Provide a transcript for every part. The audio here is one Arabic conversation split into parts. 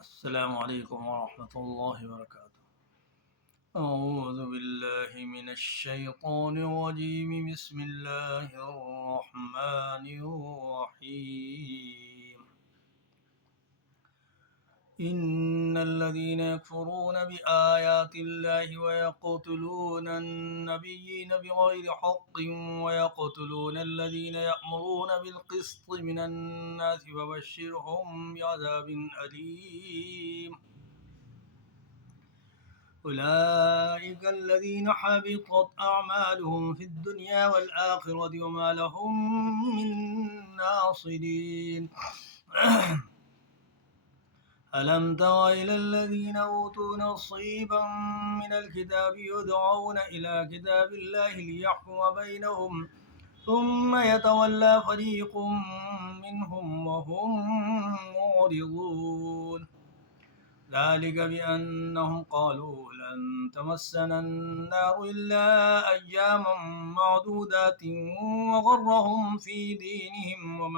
السلام عليكم ورحمة الله وبركاته. أعوذ بالله من الشيطان الرجيم. بسم الله الرحمن الرحيم. إن الذين يكفرون بآيات الله ويقتلون النبيين بغير حق ويقتلون الذين يأمرون بالقسط من الناس فبشرهم بعذاب أليم. أولئك الذين حبطت أعمالهم في الدنيا والآخرة وما لهم من ناصرين. ألم تر إلى الذين أوتوا نصيبا من الكتاب يدعون إلى كتاب الله ليحكم بينهم ثم يتولى فريق منهم وهم معرضون. ذلك بأنهم قالوا لن تمسنا النار إلا أياما معدودات وغرهم في دينهم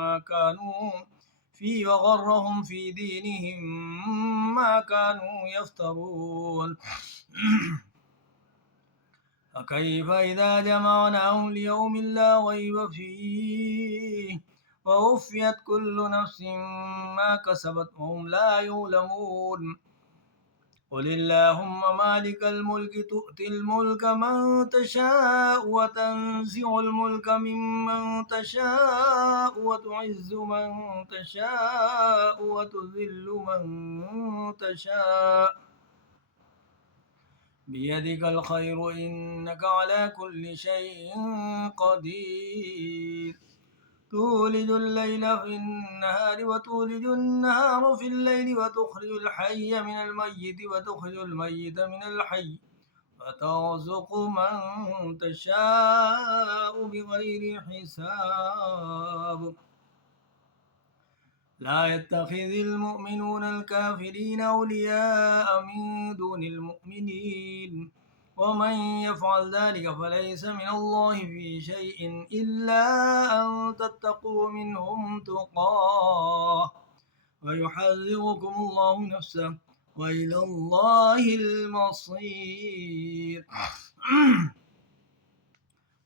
ما كانوا يفترون. فكيف إذا جمعناهم ليوم لا ريب فيه ووفيت كل نفس ما كسبت وهم لا يظلمون. قل اللهم مالك الملك تؤتي الملك من تشاء وتنزع الملك ممن تشاء وتعز من تشاء وتذل من تشاء بيدك الخير إنك على كل شيء قدير. تولج الليل في النهار وتولج النهار في الليل وتخرج الحي من الميت وتخرج الميت من الحي وترزق من تشاء بغير حساب. لا يتخذ المؤمنون الكافرين أولياء من دون المؤمنين ومن يفعل ذلك فليس من الله في شيء إلا أن تتقوا منهم تقاه ويحذركم الله نفسه وإلى الله المصير.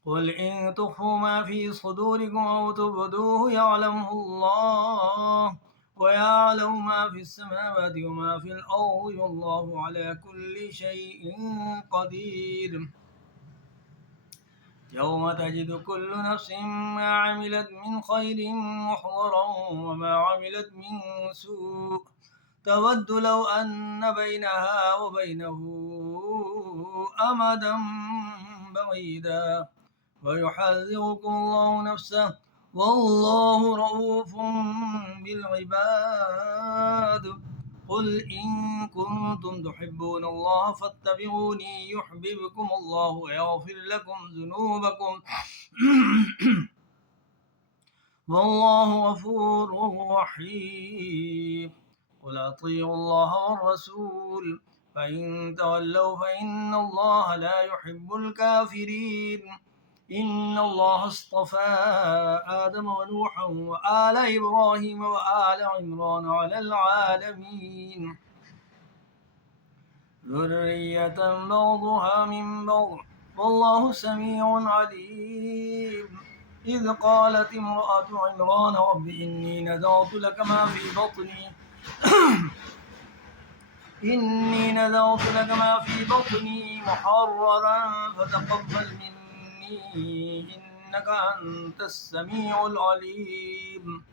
قل إن تخفوا ما في صدوركم أو تبدوه يعلمه الله ويعلم ما في السماوات وما في الأرض والله على كل شيء قدير. يوم تجد كل نفس ما عملت من خير محضرا وما عملت من سوء تود لو أن بينها وبينه أمدا بعيدا ويحذركم الله نفسه والله رؤوف بالعباد. قل إن كنتم تحبون الله فاتبعوني يحببكم الله ويغفر لكم ذنوبكم والله غفور رحيم. قل أطيعوا الله والرسول فإن تولوا فإن الله لا يحب الكافرين. إن الله اصطفى آدم ونوحا وآل إبراهيم وآل عمران على العالمين ذرية بعضها من بعض والله سميع عليم. إذ قالت امرأة عمران رب إني نذرت لك ما في بطني محررا فتقبل مني إنك أنت السميع العليم.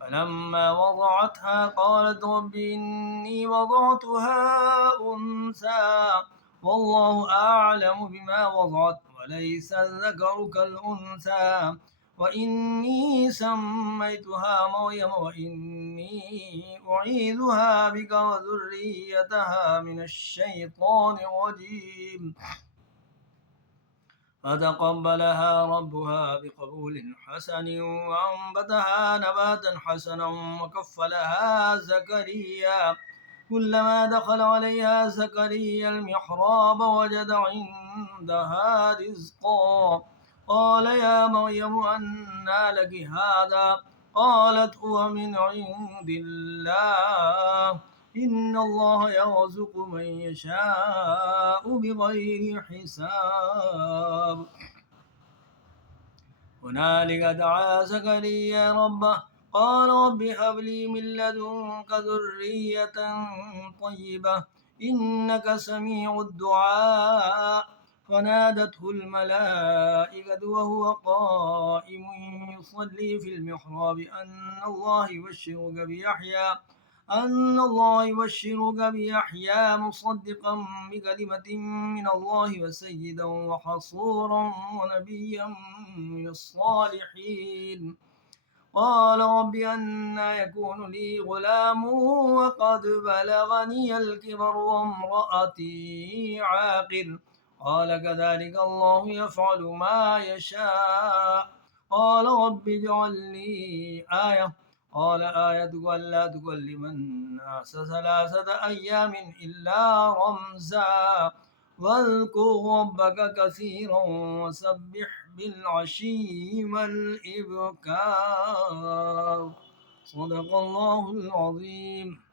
فلما وضعتها قالت رب إني وضعتها أنثى والله أعلم بما وضعت وليس الذكر كالأنثى وإني سميتها مريم وإني أعيذها بك وذريتها من الشيطان الرجيم. فتقبلها ربها بقبول حسن وأنبتها نباتا حسنا وكفلها زكريا. كلما دخل عليها زكريا المحراب وجد عندها رزقا قال يا مريم أنى لك هذا قالت هو من عند الله إن الله يرزق من يشاء بغير حساب. هنالك دعا زكريا ربه قال رب هب لي من لدنك ذرية طيبة إنك سميع الدعاء. فنادته الملائكة وهو قائم يصلي في المحراب أن الله يبشرك بيحيى مصدقا بكلمة من الله وسيدا وحصورا ونبيا من الصالحين. قال رب أنى يكون لي غلام وقد بلغني الكبر وامرأتي عاقر. قال كذلك الله يفعل ما يشاء. قال رب اجعل لي آية. قال آيتك ألا تكلم الناس 3 أيام إلا رمزا واذكر ربك كثيرا وسبح بالعشي والإبكار. صدق الله العظيم.